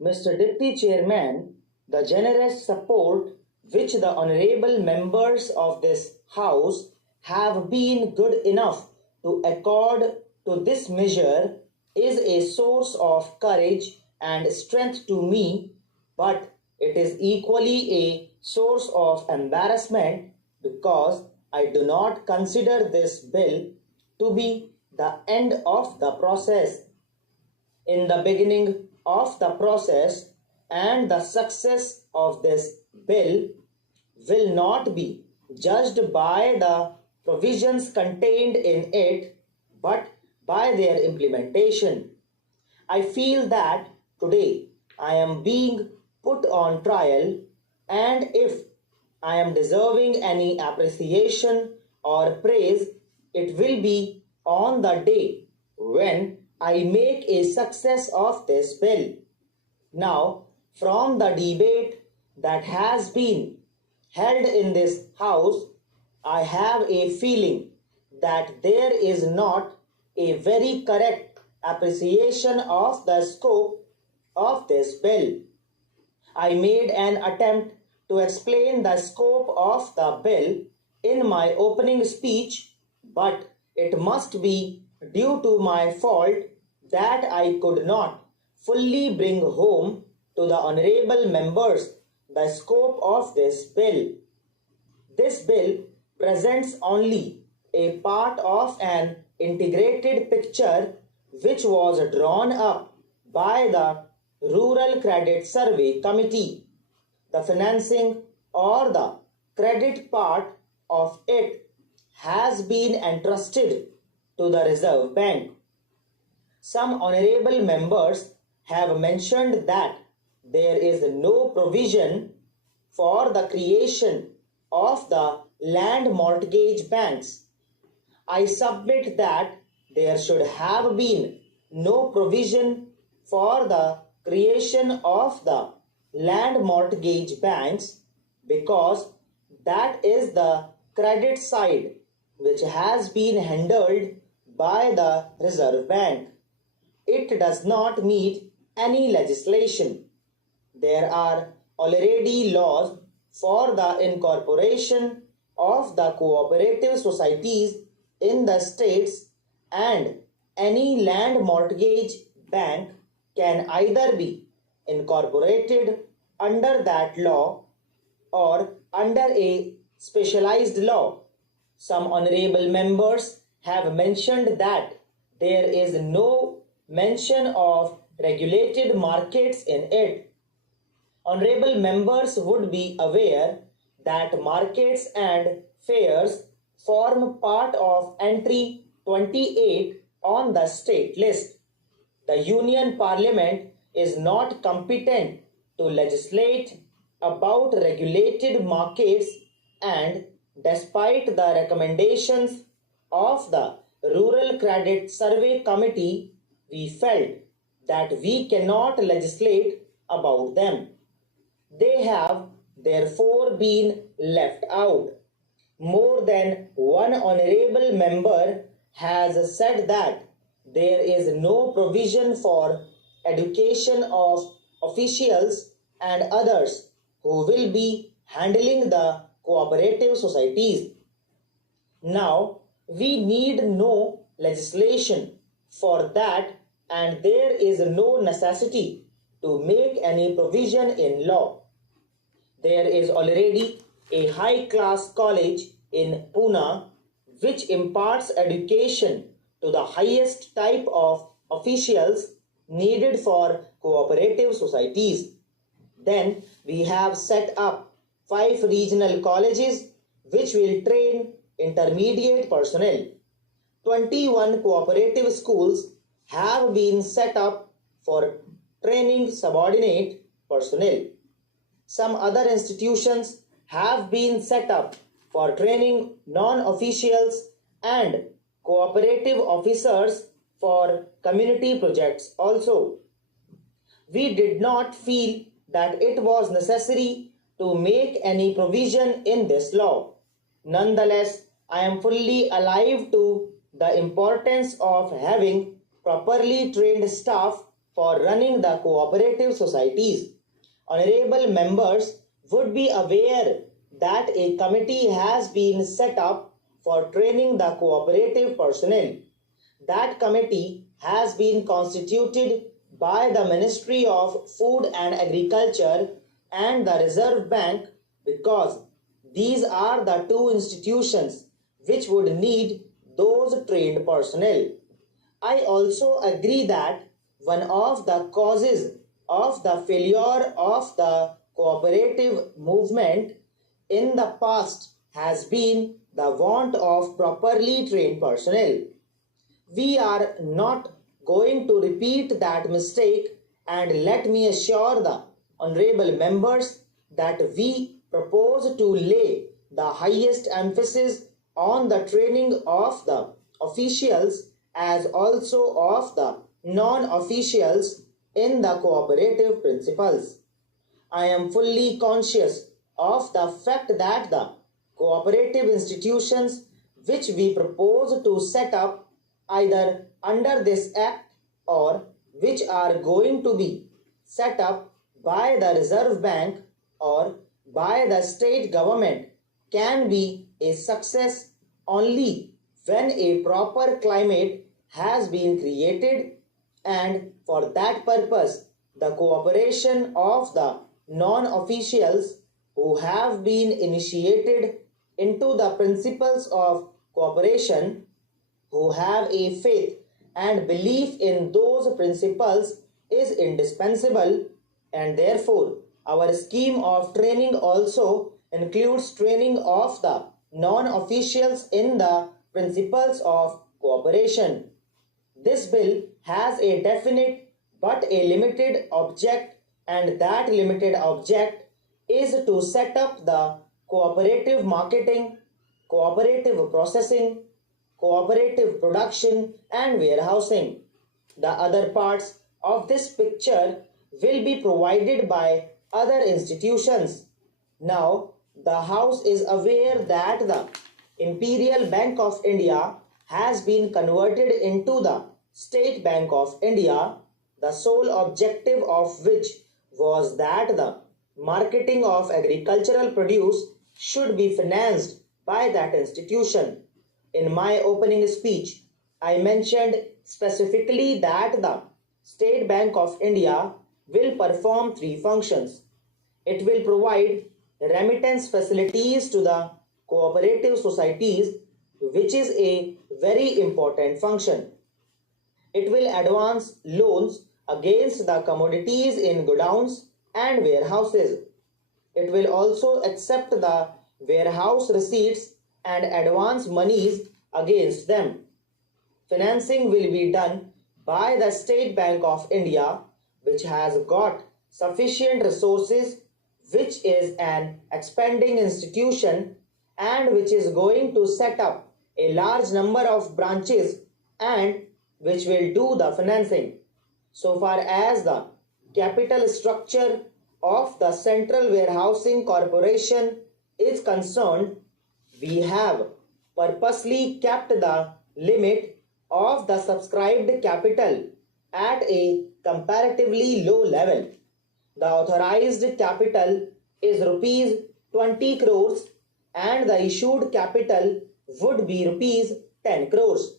Mr. Deputy Chairman, the generous support which the honorable members of this House have been good enough to accord to this measure is a source of courage and strength to me, but it is equally a source of embarrassment because I do not consider this bill to be the end of the process. In the beginning of the process, and the success of this bill will not be judged by the provisions contained in it but by their implementation. I feel that today I am being put on trial, and if I am deserving any appreciation or praise, it will be on the day when I make a success of this bill. Now, from the debate that has been held in this House, I have a feeling that there is not a very correct appreciation of the scope of this bill. I made an attempt to explain the scope of the bill in my opening speech, but it must be due to my fault that I could not fully bring home to the honorable members the scope of this bill. This bill presents only a part of an integrated picture which was drawn up by the Rural Credit Survey Committee. The financing or the credit part of it has been entrusted to the Reserve Bank. Some honorable members have mentioned that there is no provision for the creation of the land mortgage banks. I submit that there should have been no provision for the creation of the land mortgage banks because that is the credit side which has been handled by the Reserve Bank. It does not meet any legislation. There are already laws for the incorporation of the cooperative societies in the states, and any land mortgage bank can either be incorporated under that law or under a specialized law. Some honorable members have mentioned that there is no mention of regulated markets in it. Honorable members would be aware that markets and fairs form part of entry 28 on the state list. The Union Parliament is not competent to legislate about regulated markets, and despite the recommendations of the Rural Credit Survey Committee, we felt that we cannot legislate about them. They have therefore been left out. More than one honorable member has said that there is no provision for education of officials and others who will be handling the cooperative societies. Now, we need no legislation for that, and there is no necessity to make any provision in law. There is already a high-class college in Pune which imparts education to the highest type of officials needed for cooperative societies. Then we have set up 5 regional colleges which will train intermediate personnel. 21 cooperative schools have been set up for training subordinate personnel. Some other institutions have been set up for training non-officials and cooperative officers for community projects also. We did not feel that it was necessary to make any provision in this law. Nonetheless, I am fully alive to the importance of having properly trained staff for running the cooperative societies. Honorable members would be aware that a committee has been set up for training the cooperative personnel. That committee has been constituted by the Ministry of Food and Agriculture and the Reserve Bank because these are the two institutions which would need those trained personnel. I also agree that one of the causes of the failure of the cooperative movement in the past has been the want of properly trained personnel. We are not going to repeat that mistake, and let me assure the honorable members that we propose to lay the highest emphasis on the training of the officials as also of the non-officials in the cooperative principles. I am fully conscious of the fact that the cooperative institutions which we propose to set up either under this act or which are going to be set up by the Reserve Bank or by the state government can be a success only when a proper climate has been created, and for that purpose the cooperation of the non-officials who have been initiated into the principles of cooperation, who have a faith and belief in those principles is indispensable, and therefore our scheme of training also includes training of the non-officials in the principles of cooperation. This bill has a definite but a limited object, and that limited object is to set up the cooperative marketing, cooperative processing, cooperative production and warehousing. The other parts of this picture will be provided by other institutions. Now, the House is aware that the Imperial Bank of India has been converted into the State Bank of India, the sole objective of which was that the marketing of agricultural produce should be financed by that institution. In my opening speech, I mentioned specifically that the State Bank of India will perform three functions. It will provide remittance facilities to the cooperative societies, which is a very important function. It will advance loans against the commodities in godowns and warehouses. It will also accept the warehouse receipts and advance monies against them. Financing will be done by the State Bank of India, which has got sufficient resources, which is an expanding institution and which is going to set up a large number of branches and which will do the financing. So far as the capital structure of the Central Warehousing Corporation is concerned, we have purposely kept the limit of the subscribed capital at a comparatively low level. The authorized capital is rupees 20 crores and the issued capital would be rupees 10 crores.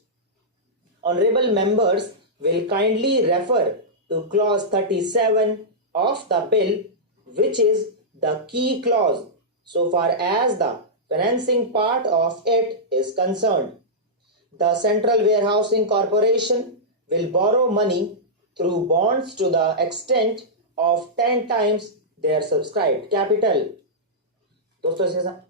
Honorable members will kindly refer to clause 37 of the bill, which is the key clause so far as the financing part of it is concerned. The Central Warehousing Corporation will borrow money through bonds to the extent of 10 times their subscribed capital. दोस्तों